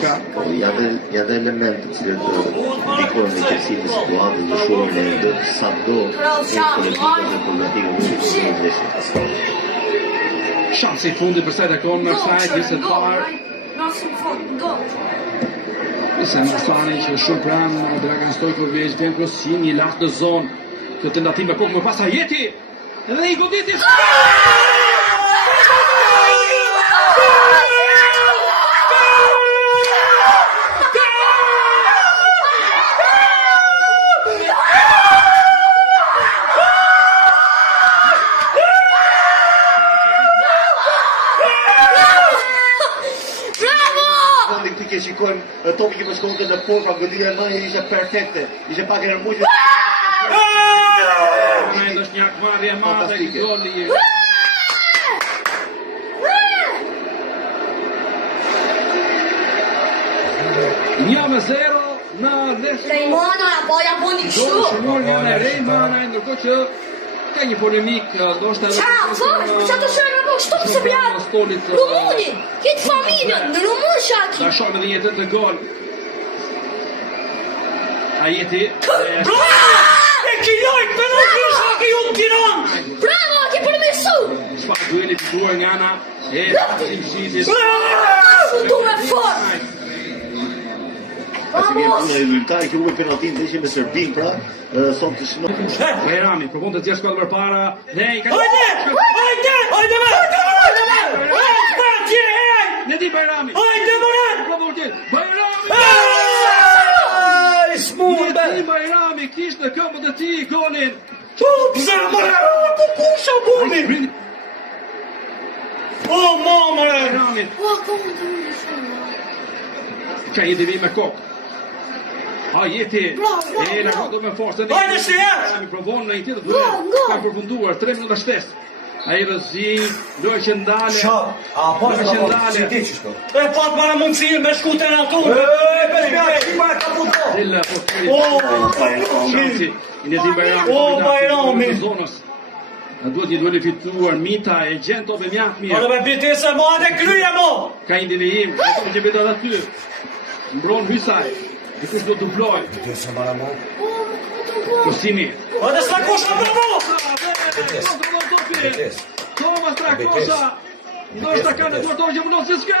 diçka. Janë elemente të cilët ndikojnë në qetësinë e situatës dhe shohim ne do sa do Shansi i fundit për sa i takon Offside, ishte të parë. Ose Marsani që shumë pranë Dragan Stojkovic, vjen krosim, një lart në zonë. Kjo tentativë kokë më pas Ajeti. Dhe i goditi. Që shikojmë topi që më shkonte në fort, pra golia e mëne ishte perfekte. Ishte pak e rëmbushme. Është një akmarrje e madhe goli. 1-0 në rreth. Reimana po ja buni kështu. Shumorin e Reimana, ndërkohë që ka një polemik ndoshta Çfarë të shërë apo shto se bia? Rumuni, këtë familjen, në Rumun shaki. Ta shohim edhe një jetë të gol. Ajeti. E kiloj penalti shaki u Tiran. Bravo, ti përmirësu. Çfarë dueli fituar nga ana e Timshitit. Shutu me fort. Në lojtari që humbë penaltin dhe ishte me Serbin, pra sot të shënon. Bajrami provon të thjesht shkallë përpara. Nedi Bajrami. Nedi Bajrami kishte në këmbët e tij golin. Bajrami. Ka një devi me kokë. Ajeti, e la do me forcë. Bajrami provon në një tjetër duel. Ka përfunduar 3 minuta shtesë. Ai rëzi, dojë që ndale. Dojë që ndale. E pat para mundësi me shkutën e autorit. Della portieri. Inezi Bajrami. Zonës. Duhet një duel i fituar, Mita e gjen tope mjaft mirë. Ora me bitese mo atë kryje mo. Ka një ndihim, ato që vetë aty. Mbron Hysaj. Dikush do të duploj. Kosimi. Ora s'ka kush apo mo. Thomas Trakosa. Ndoshta ka në dorë që mundon se s'ka.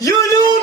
Ju lutem